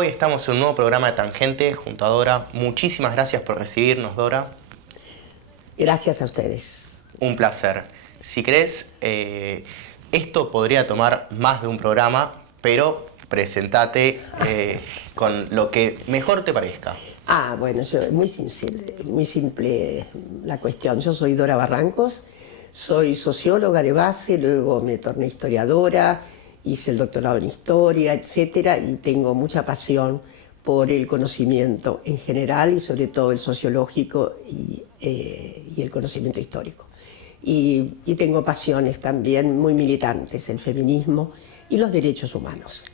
Hoy estamos en un nuevo programa de Tangente junto a Dora. Muchísimas gracias por recibirnos, Dora. Gracias a ustedes. Un placer. Si querés, esto podría tomar más de un programa, pero presentate con lo que mejor te parezca. Bueno, muy simple la cuestión. Yo soy Dora Barrancos, soy socióloga de base, luego me torné historiadora, hice el doctorado en historia, etcétera, y tengo mucha pasión por el conocimiento en general y sobre todo el sociológico y el conocimiento histórico. Y tengo pasiones también muy militantes, el feminismo y los derechos humanos.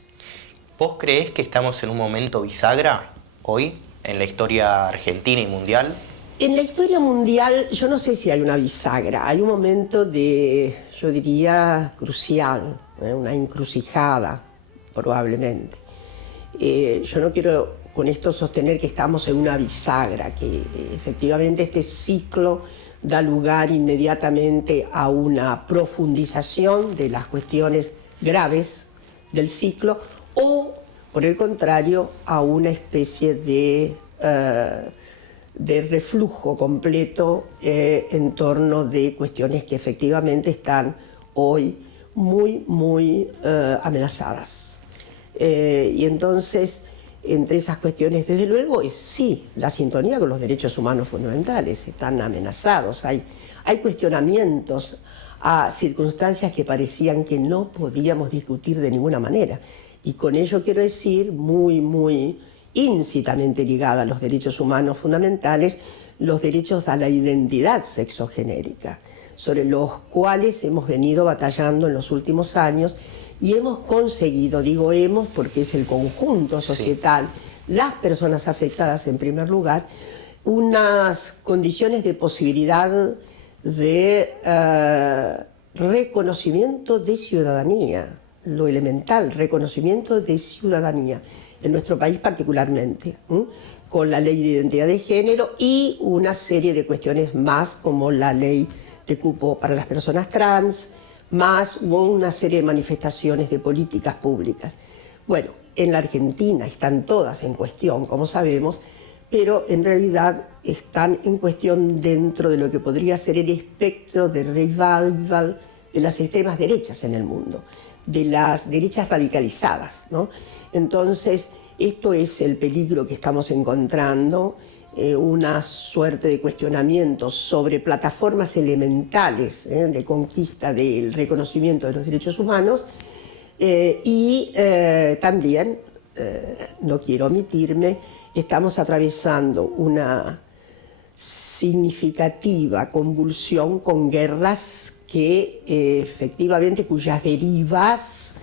¿Vos creés que estamos en un momento bisagra hoy en la historia argentina y mundial? En la historia mundial yo no sé si hay una bisagra, hay un momento yo diría, crucial, una encrucijada probablemente. Yo no quiero con esto sostener que estamos en una bisagra, que efectivamente este ciclo da lugar inmediatamente a una profundización de las cuestiones graves del ciclo o, por el contrario, a una especie de reflujo completo en torno de cuestiones que efectivamente están hoy muy amenazadas. Y entonces, entre esas cuestiones, desde luego, sí, la sintonía con los derechos humanos fundamentales están amenazados. Hay cuestionamientos a circunstancias que parecían que no podíamos discutir de ninguna manera. Y con ello quiero decir, muy íncitamente ligada a los derechos humanos fundamentales, los derechos a la identidad sexogenérica, sobre los cuales hemos venido batallando en los últimos años y hemos conseguido, digo hemos porque es el conjunto societal, sí, las personas afectadas en primer lugar, unas condiciones de posibilidad de reconocimiento de ciudadanía, lo elemental, reconocimiento de ciudadanía, en nuestro país particularmente, con la ley de identidad de género y una serie de cuestiones más como la ley de cupo para las personas trans, más una serie de manifestaciones de políticas públicas. Bueno, en la Argentina están todas en cuestión, como sabemos, pero en realidad están en cuestión dentro de lo que podría ser el espectro de revival de las extremas derechas en el mundo, de las derechas radicalizadas, ¿no? Entonces, esto es el peligro que estamos encontrando, una suerte de cuestionamiento sobre plataformas elementales de conquista del reconocimiento de los derechos humanos y también, no quiero omitirme, estamos atravesando una significativa convulsión con guerras que efectivamente cuyas derivas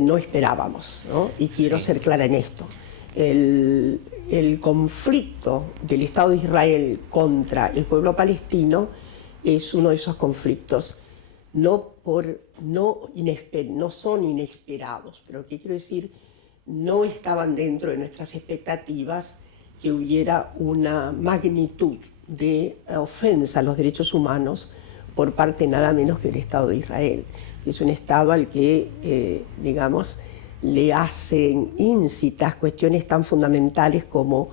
no esperábamos, ¿no? Y quiero ser clara en esto. El conflicto del Estado de Israel contra el pueblo palestino es uno de esos conflictos no son inesperados, pero ¿qué quiero decir? No estaban dentro de nuestras expectativas que hubiera una magnitud de ofensa a los derechos humanos por parte nada menos que del Estado de Israel. Es un Estado al que, digamos, le hacen íncitas cuestiones tan fundamentales como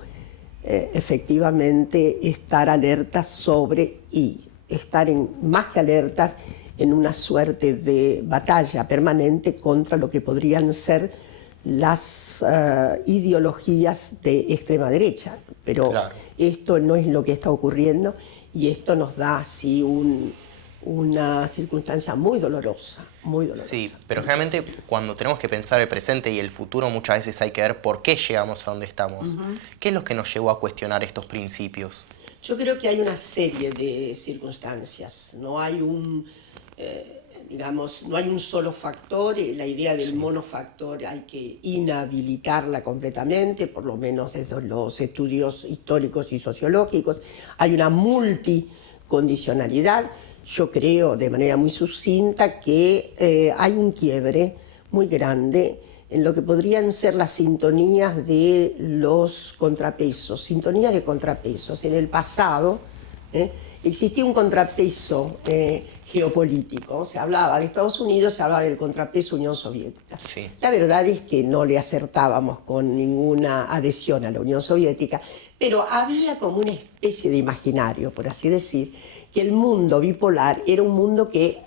efectivamente estar alertas sobre y estar más que alertas en una suerte de batalla permanente contra lo que podrían ser las ideologías de extrema derecha. Pero claro, esto no es lo que está ocurriendo y esto nos da así una circunstancia muy dolorosa, muy dolorosa. Sí, pero realmente cuando tenemos que pensar el presente y el futuro muchas veces hay que ver por qué llegamos a donde estamos. ¿Qué es lo que nos llevó a cuestionar estos principios? Yo creo que hay una serie de circunstancias, no hay no hay un solo factor, la idea del monofactor hay que inhabilitarla completamente, por lo menos desde los estudios históricos y sociológicos. Hay una multicondicionalidad. Yo creo, de manera muy sucinta, que hay un quiebre muy grande en lo que podrían ser las sintonías de los contrapesos, sintonías de contrapesos. En el pasado, existía un contrapeso geopolítico. Se hablaba de Estados Unidos, se hablaba del contrapeso Unión Soviética. Sí. La verdad es que no le acertábamos con ninguna adhesión a la Unión Soviética, pero había como una especie de imaginario, por así decir, que el mundo bipolar era un mundo que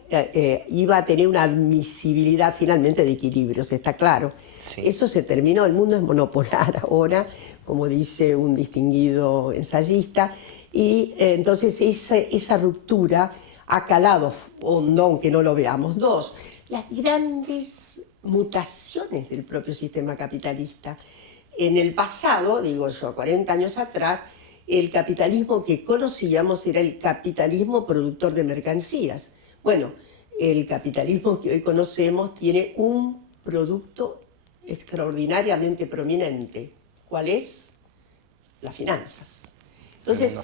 iba a tener una admisibilidad finalmente de equilibrios, está claro. Sí. Eso se terminó, el mundo es monopolar ahora, como dice un distinguido ensayista, y entonces esa ruptura ha calado hondo, aunque no lo veamos. Dos, las grandes mutaciones del propio sistema capitalista. En el pasado, digo yo, 40 años atrás, el capitalismo que conocíamos era el capitalismo productor de mercancías. Bueno, el capitalismo que hoy conocemos tiene un producto extraordinariamente prominente. ¿Cuál es? Las finanzas. Entonces,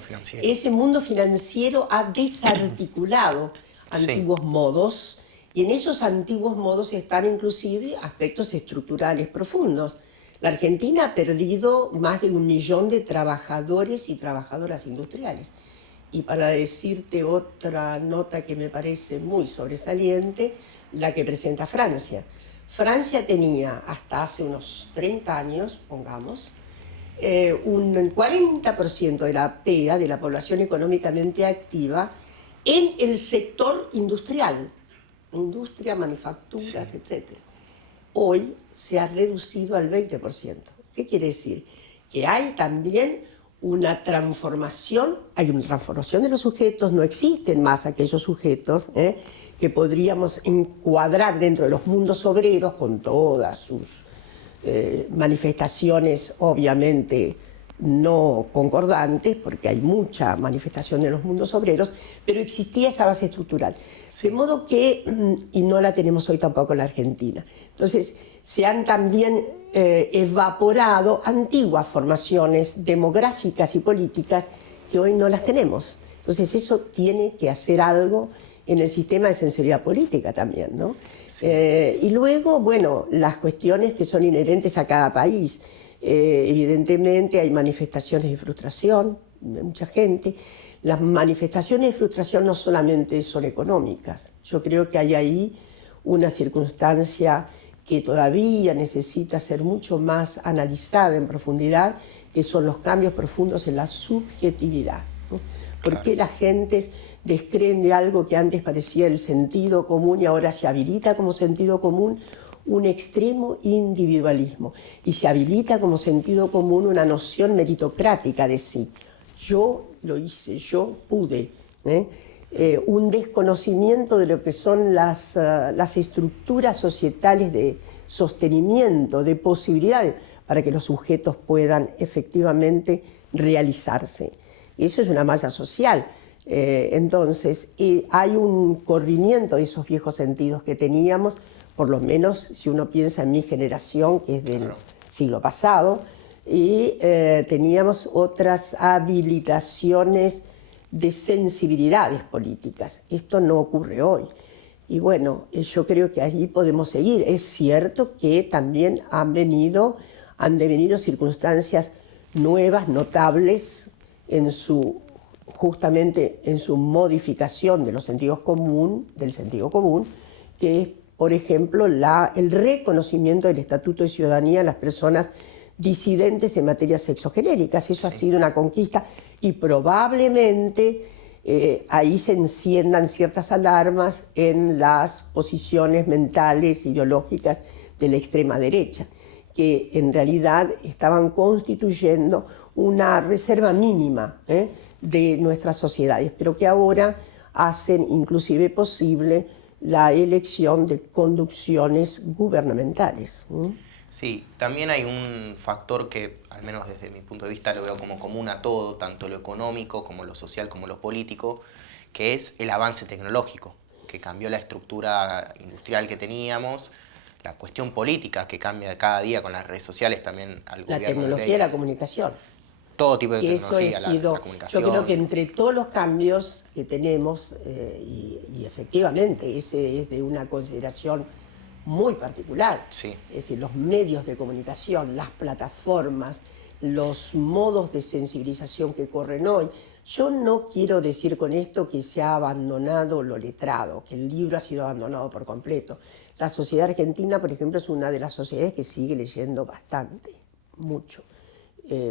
ese mundo financiero ha desarticulado antiguos modos, y en esos antiguos modos están inclusive aspectos estructurales profundos. La Argentina ha perdido más de 1 millón de trabajadores y trabajadoras industriales. Y para decirte otra nota que me parece muy sobresaliente, la que presenta Francia. Francia tenía, hasta hace unos 30 años, pongamos, un 40% de la PEA, de la población económicamente activa, en el sector industrial, industria, manufacturas, etc. Hoy se ha reducido al 20%. ¿Qué quiere decir? Que hay también una transformación, hay una transformación de los sujetos, no existen más aquellos sujetos que podríamos encuadrar dentro de los mundos obreros con todas sus manifestaciones obviamente no concordantes, porque hay mucha manifestación de los mundos obreros, pero existía esa base estructural. De modo que, y no la tenemos hoy tampoco en la Argentina, entonces se han también evaporado antiguas formaciones demográficas y políticas que hoy no las tenemos. Entonces eso tiene que hacer algo en el sistema de sensibilidad política también, ¿no? Sí. Y luego, bueno, las cuestiones que son inherentes a cada país. Evidentemente hay manifestaciones de frustración de mucha gente. Las manifestaciones de frustración no solamente son económicas. Yo creo que hay ahí una circunstancia que todavía necesita ser mucho más analizada en profundidad, que son los cambios profundos en la subjetividad, ¿no? ¿Por qué las gentes descreen de algo que antes parecía el sentido común y ahora se habilita como sentido común un extremo individualismo? Y se habilita como sentido común una noción meritocrática de sí. Yo lo hice, yo pude. Un desconocimiento de lo que son las estructuras societales de sostenimiento, de posibilidades para que los sujetos puedan efectivamente realizarse. Y eso es una malla social. Entonces, hay un corrimiento de esos viejos sentidos que teníamos, por lo menos si uno piensa en mi generación, que es del siglo pasado, y teníamos otras habilitaciones de sensibilidades políticas. Esto no ocurre hoy. Y bueno, yo creo que allí podemos seguir. Es cierto que también han devenido circunstancias nuevas, notables, justamente en su modificación de los sentidos del sentido común, que es, por ejemplo, el reconocimiento del Estatuto de Ciudadanía a las personas disidentes en materias sexogenéricas. Eso ha sido una conquista y probablemente ahí se enciendan ciertas alarmas en las posiciones mentales, ideológicas de la extrema derecha, que en realidad estaban constituyendo una reserva mínima de nuestras sociedades, pero que ahora hacen inclusive posible la elección de conducciones gubernamentales. Sí, también hay un factor que, al menos desde mi punto de vista, lo veo como común a todo, tanto lo económico como lo social como lo político, que es el avance tecnológico, que cambió la estructura industrial que teníamos, la cuestión política que cambia cada día con las redes sociales también al gobierno. La tecnología y la comunicación. Todo tipo de que tecnología, eso sido, la comunicación. Yo creo que entre todos los cambios que tenemos, y efectivamente ese es de una consideración muy particular, sí. Es decir, los medios de comunicación, las plataformas, los modos de sensibilización que corren hoy, Yo no quiero decir con esto que se ha abandonado lo letrado, que el libro ha sido abandonado por completo. La sociedad argentina, por ejemplo, es una de las sociedades que sigue leyendo bastante, mucho.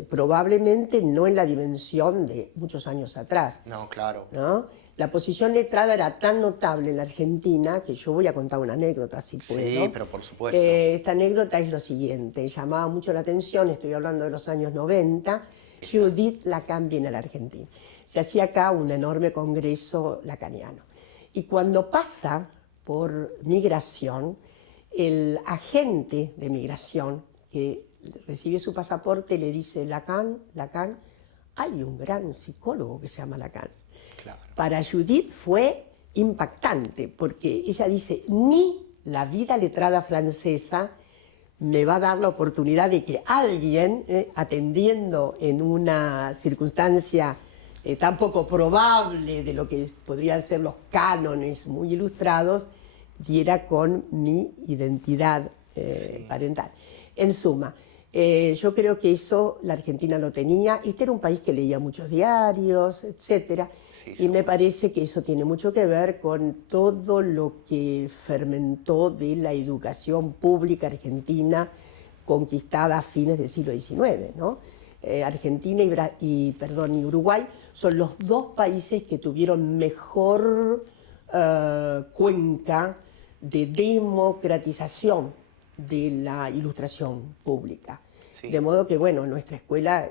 Probablemente no en la dimensión de muchos años atrás. No, claro. ¿No? La posición letrada era tan notable en la Argentina que yo voy a contar una anécdota, si puedo. Sí, pero por supuesto. Esta anécdota es lo siguiente, llamaba mucho la atención, estoy hablando de los años 90, Judith Lacan viene a la Argentina. Se hacía acá un enorme congreso lacaniano. Y cuando pasa por migración, el agente de migración que recibe su pasaporte le dice: Lacan, hay un gran psicólogo que se llama Lacan. Claro. Para Judith fue impactante, porque ella dice: ni la vida letrada francesa me va a dar la oportunidad de que alguien, atendiendo en una circunstancia tan poco probable de lo que podrían ser los cánones muy ilustrados, diera con mi identidad parental. En suma, yo creo que eso la Argentina lo tenía. Este era un país que leía muchos diarios, etc. Y me parece que eso tiene mucho que ver con todo lo que fermentó de la educación pública argentina conquistada a fines del siglo XIX, ¿no? Argentina y Uruguay son los dos países que tuvieron mejor cuenca de democratización de la ilustración pública. Sí. De modo que, bueno, nuestra escuela,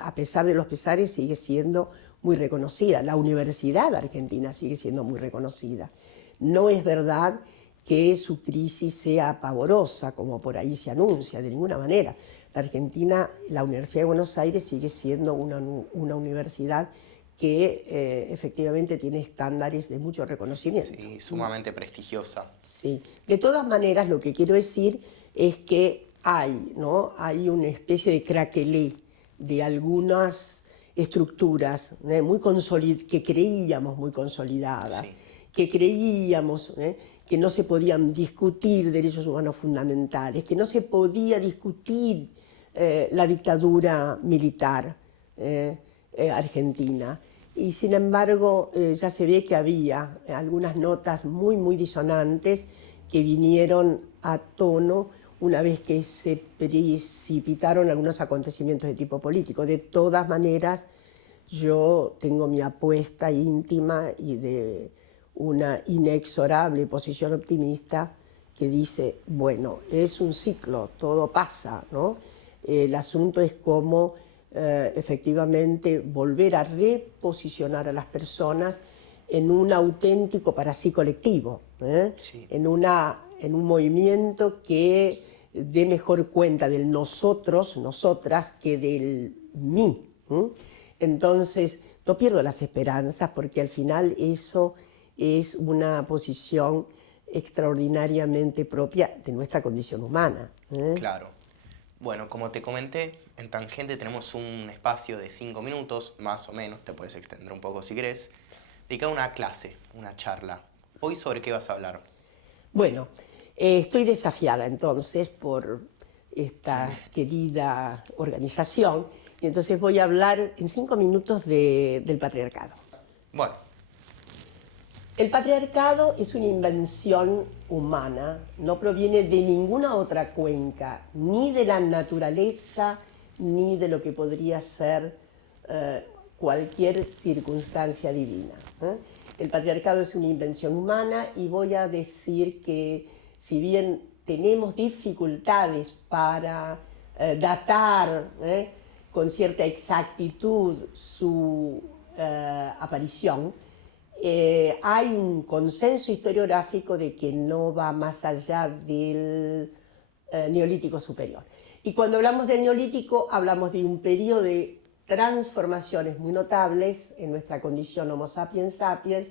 a pesar de los pesares, sigue siendo muy reconocida. La Universidad Argentina sigue siendo muy reconocida. No es verdad que su crisis sea pavorosa, como por ahí se anuncia, de ninguna manera. La Argentina, la Universidad de Buenos Aires sigue siendo una universidad que efectivamente tiene estándares de mucho reconocimiento. Sí, sumamente prestigiosa. Sí. De todas maneras, lo que quiero decir es que hay, ¿no? Hay una especie de craquelé de algunas estructuras que creíamos muy consolidadas, sí, que creíamos que no se podían discutir derechos humanos fundamentales, que no se podía discutir la dictadura militar argentina. Y sin embargo ya se ve que había algunas notas muy disonantes que vinieron a tono una vez que se precipitaron algunos acontecimientos de tipo político. De todas maneras, yo tengo mi apuesta íntima y de una inexorable posición optimista que dice: bueno, es un ciclo, todo pasa, ¿no? El asunto es cómo efectivamente volver a reposicionar a las personas en un auténtico para sí colectivo, sí, en un movimiento que dé mejor cuenta del nosotros, nosotras, que del mí. Entonces, no pierdo las esperanzas, porque al final eso es una posición extraordinariamente propia de nuestra condición humana. Claro. Bueno, como te comenté, en Tangente tenemos un espacio de 5 minutos, más o menos, te puedes extender un poco si querés, dedicado a una clase, una charla. ¿Hoy sobre qué vas a hablar? Bueno, estoy desafiada entonces por esta querida organización, y entonces voy a hablar en 5 minutos del patriarcado. Bueno. El patriarcado es una invención humana, no proviene de ninguna otra cuenca, ni de la naturaleza, ni de lo que podría ser cualquier circunstancia divina. El patriarcado es una invención humana, y voy a decir que si bien tenemos dificultades para datar con cierta exactitud su aparición, hay un consenso historiográfico de que no va más allá del Neolítico superior. Y cuando hablamos del Neolítico, hablamos de un periodo de transformaciones muy notables en nuestra condición Homo sapiens sapiens,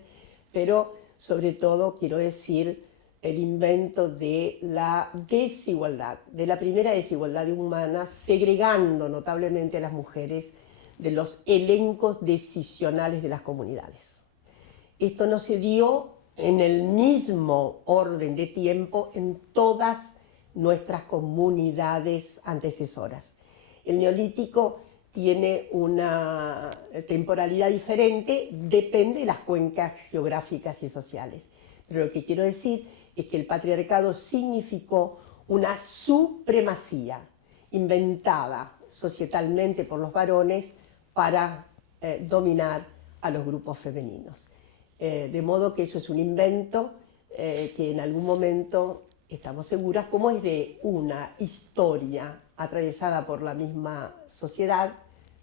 pero sobre todo quiero decir el invento de la desigualdad, de la primera desigualdad humana, segregando notablemente a las mujeres de los elencos decisionales de las comunidades. Esto no se dio en el mismo orden de tiempo en todas nuestras comunidades antecesoras. El Neolítico tiene una temporalidad diferente, depende de las cuencas geográficas y sociales. Pero lo que quiero decir es que el patriarcado significó una supremacía inventada societalmente por los varones para dominar a los grupos femeninos. De modo que eso es un invento que en algún momento, estamos seguras, como es de una historia atravesada por la misma sociedad,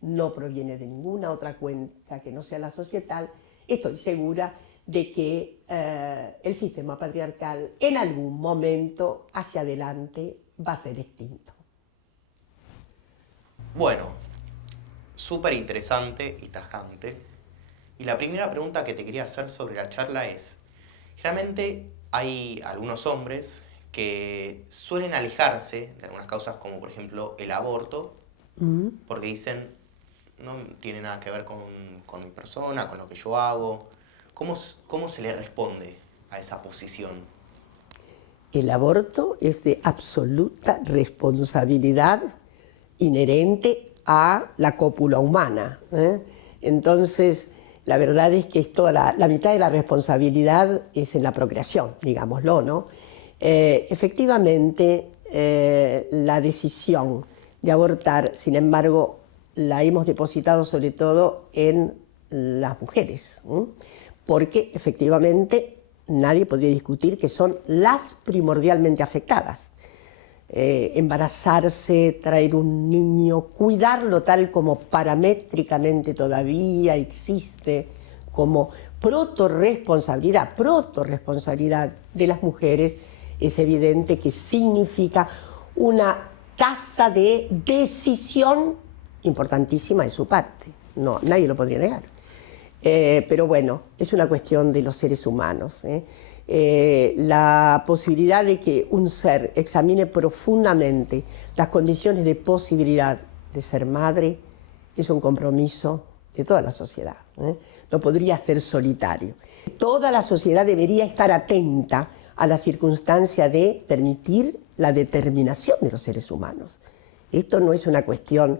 no proviene de ninguna otra cuenca que no sea la societal, estoy segura de que el sistema patriarcal en algún momento hacia adelante va a ser extinto. Bueno, súper interesante y tajante. Y la primera pregunta que te quería hacer sobre la charla es, generalmente hay algunos hombres que suelen alejarse de algunas causas como por ejemplo el aborto, porque dicen, no tiene nada que ver con mi persona, con lo que yo hago. ¿Cómo se le responde a esa posición? El aborto es de absoluta responsabilidad inherente a la cópula humana. Entonces, la verdad es que esto, la mitad de la responsabilidad es en la procreación, digámoslo, ¿no? Efectivamente, la decisión de abortar, sin embargo, la hemos depositado sobre todo en las mujeres, porque efectivamente nadie podría discutir que son las primordialmente afectadas. Embarazarse, traer un niño, cuidarlo tal como paramétricamente todavía existe como protorresponsabilidad de las mujeres, es evidente que significa una tasa de decisión importantísima de su parte. No, nadie lo podría negar. Pero bueno, es una cuestión de los seres humanos. La posibilidad de que un ser examine profundamente las condiciones de posibilidad de ser madre es un compromiso de toda la sociedad. No podría ser solitario. Toda la sociedad debería estar atenta a la circunstancia de permitir la determinación de los seres humanos. Esto no es una cuestión,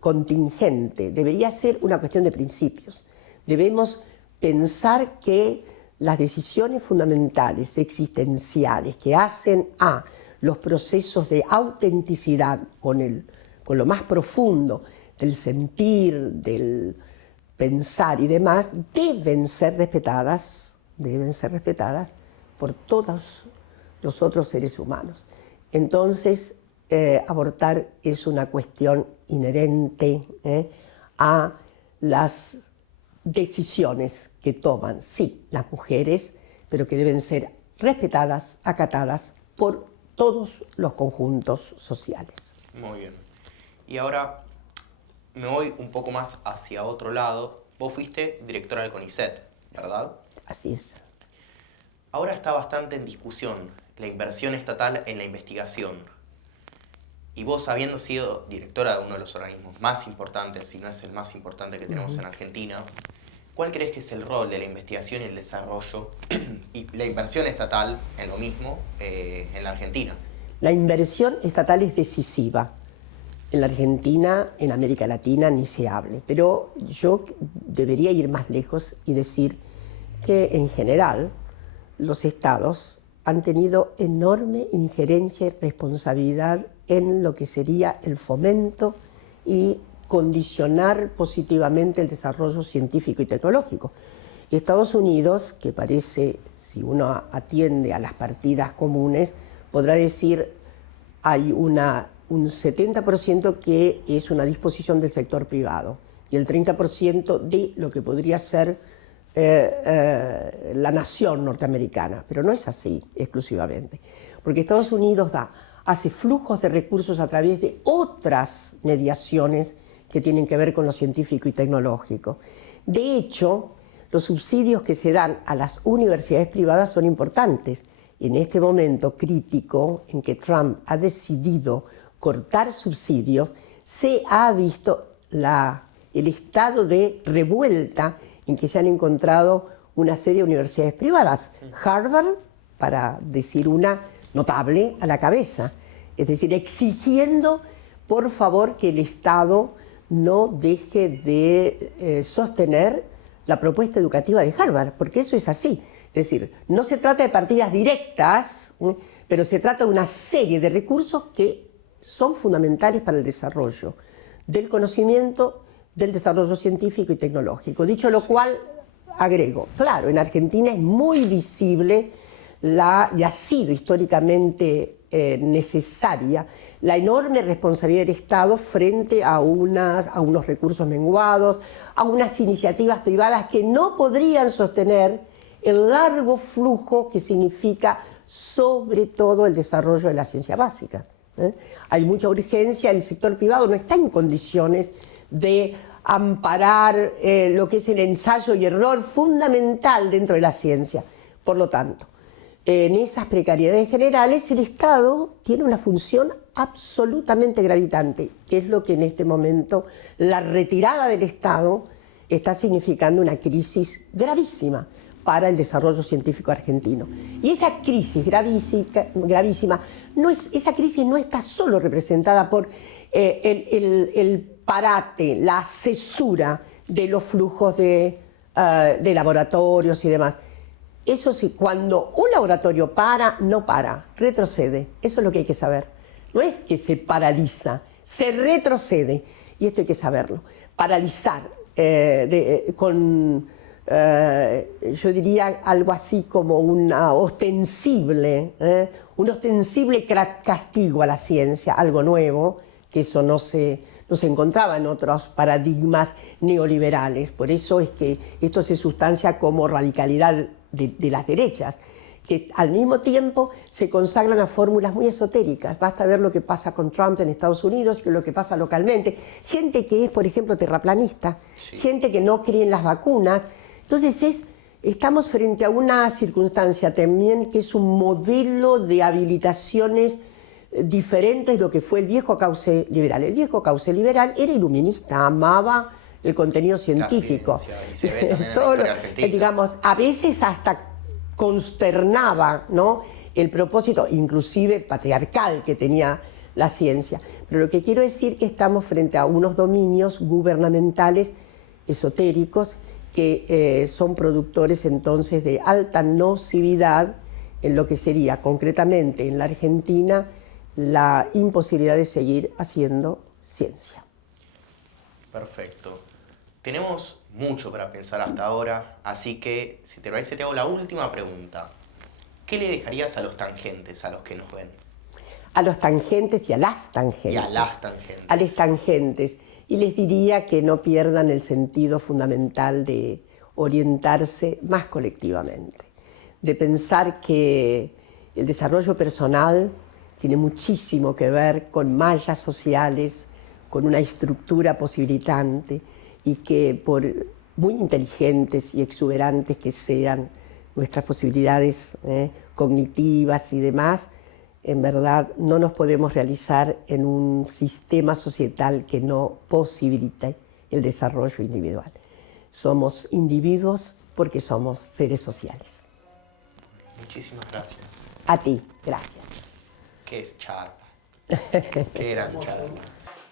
contingente, debería ser una cuestión de principios. Debemos pensar que las decisiones fundamentales, existenciales, que hacen a los procesos de autenticidad con lo más profundo del sentir, del pensar y demás, deben ser respetadas por todos los otros seres humanos. Entonces, abortar es una cuestión inherente a las decisiones que toman, sí, las mujeres, pero que deben ser respetadas, acatadas por todos los conjuntos sociales. Muy bien. Y ahora me voy un poco más hacia otro lado. Vos fuiste directora del CONICET, ¿verdad? Así es. Ahora está bastante en discusión la inversión estatal en la investigación. Y vos, habiendo sido directora de uno de los organismos más importantes, si no es el más importante que tenemos en Argentina, ¿cuál crees que es el rol de la investigación y el desarrollo y la inversión estatal en lo mismo en la Argentina? La inversión estatal es decisiva. En la Argentina, en América Latina, ni se hable. Pero yo debería ir más lejos y decir que, en general, los estados han tenido enorme injerencia y responsabilidad en lo que sería el fomento y condicionar positivamente el desarrollo científico y tecnológico. Estados Unidos, que parece, si uno atiende a las partidas comunes, podrá decir hay un 70% que es una disposición del sector privado y el 30% de lo que podría ser la nación norteamericana, pero no es así exclusivamente, porque Estados Unidos hace flujos de recursos a través de otras mediaciones que tienen que ver con lo científico y tecnológico. De hecho, los subsidios que se dan a las universidades privadas son importantes. En este momento crítico en que Trump ha decidido cortar subsidios, se ha visto el estado de revuelta en que se han encontrado una serie de universidades privadas. Harvard, para decir una notable, a la cabeza. Es decir, exigiendo por favor que el Estado no deje de sostener la propuesta educativa de Harvard, porque eso es así. Es decir, no se trata de partidas directas, pero se trata de una serie de recursos que son fundamentales para el desarrollo del conocimiento, del desarrollo científico y tecnológico. Dicho lo cual, agrego, claro, en Argentina es muy visible y ha sido históricamente necesaria la enorme responsabilidad del Estado frente a unos recursos menguados, a unas iniciativas privadas que no podrían sostener el largo flujo que significa sobre todo el desarrollo de la ciencia básica. Hay mucha urgencia, el sector privado no está en condiciones de amparar lo que es el ensayo y error fundamental dentro de la ciencia. Por lo tanto, en esas precariedades generales el Estado tiene una función absolutamente gravitante, que es lo que en este momento la retirada del Estado está significando una crisis gravísima para el desarrollo científico argentino. Y esa crisis gravísima esa crisis no está solo representada por el parate, la cesura de los flujos de laboratorios y demás. Eso sí, cuando un laboratorio no para, retrocede. Eso es lo que hay que saber. No es que se paraliza, se retrocede. Y esto hay que saberlo. Paralizar yo diría algo así como un ostensible castigo a la ciencia, algo nuevo, que eso no se encontraba en otros paradigmas neoliberales. Por eso es que esto se sustancia como radicalidad de las derechas, que al mismo tiempo se consagran a fórmulas muy esotéricas. Basta ver lo que pasa con Trump en Estados Unidos y lo que pasa localmente. Gente que es, por ejemplo, terraplanista, sí. Gente que no cree en las vacunas. Entonces estamos frente a una circunstancia también que es un modelo de habilitaciones diferentes de lo que fue el viejo cauce liberal. El viejo cauce liberal era iluminista, amaba el contenido científico. Y se ve también en la historia argentina. Digamos, a veces hasta consternaba, ¿no?, el propósito, inclusive patriarcal, que tenía la ciencia. Pero lo que quiero decir es que estamos frente a unos dominios gubernamentales esotéricos que son productores entonces de alta nocividad en lo que sería concretamente en la Argentina la imposibilidad de seguir haciendo ciencia. Perfecto. Tenemos mucho para pensar hasta ahora, así que, si te parece, te hago la última pregunta. ¿Qué le dejarías a los tangentes, a los que nos ven? A los tangentes y a las tangentes. Y a las tangentes. A las tangentes. Y les diría que no pierdan el sentido fundamental de orientarse más colectivamente, de pensar que el desarrollo personal tiene muchísimo que ver con mallas sociales, con una estructura posibilitante, y que por muy inteligentes y exuberantes que sean nuestras posibilidades cognitivas y demás, en verdad no nos podemos realizar en un sistema societal que no posibilite el desarrollo individual. Somos individuos porque somos seres sociales. Muchísimas gracias. A ti, gracias. ¿Qué es charla? ¿Qué era charla?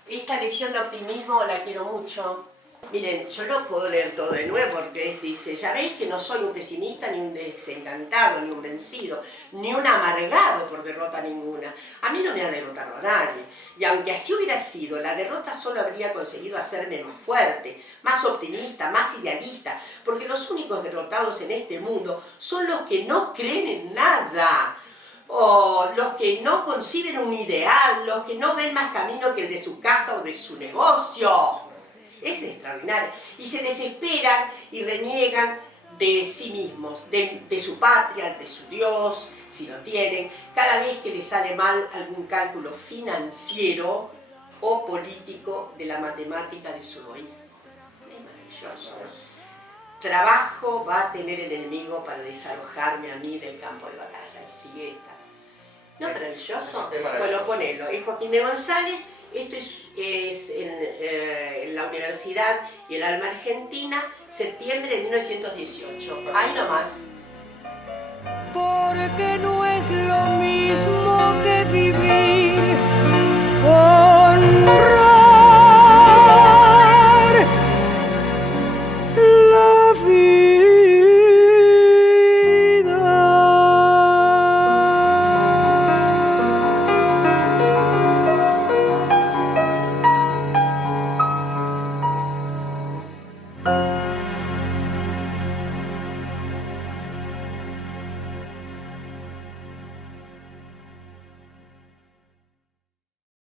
Esta lección de optimismo la quiero mucho. Miren, yo no puedo leer todo de nuevo porque dice, ya veis que no soy un pesimista, ni un desencantado, ni un vencido, ni un amargado por derrota ninguna. A mí no me ha derrotado a nadie. Y aunque así hubiera sido, la derrota solo habría conseguido hacerme más fuerte, más optimista, más idealista, porque los únicos derrotados en este mundo son los que no creen en nada, o los que no conciben un ideal, los que no ven más camino que el de su casa o de su negocio. Es extraordinario. Y se desesperan y reniegan de sí mismos, de su patria, de su Dios, si lo tienen, cada vez que les sale mal algún cálculo financiero o político de la matemática de su egoísmo. Es maravilloso. Trabajo va a tener el enemigo para desalojarme a mí del campo de batalla. Y sigue esta. ¿No es maravilloso? Bueno, ponelo. Es Joaquín de González. Esto es en la Universidad y el Alma Argentina, septiembre de 1918. Ahí nomás. Porque no es lo mismo que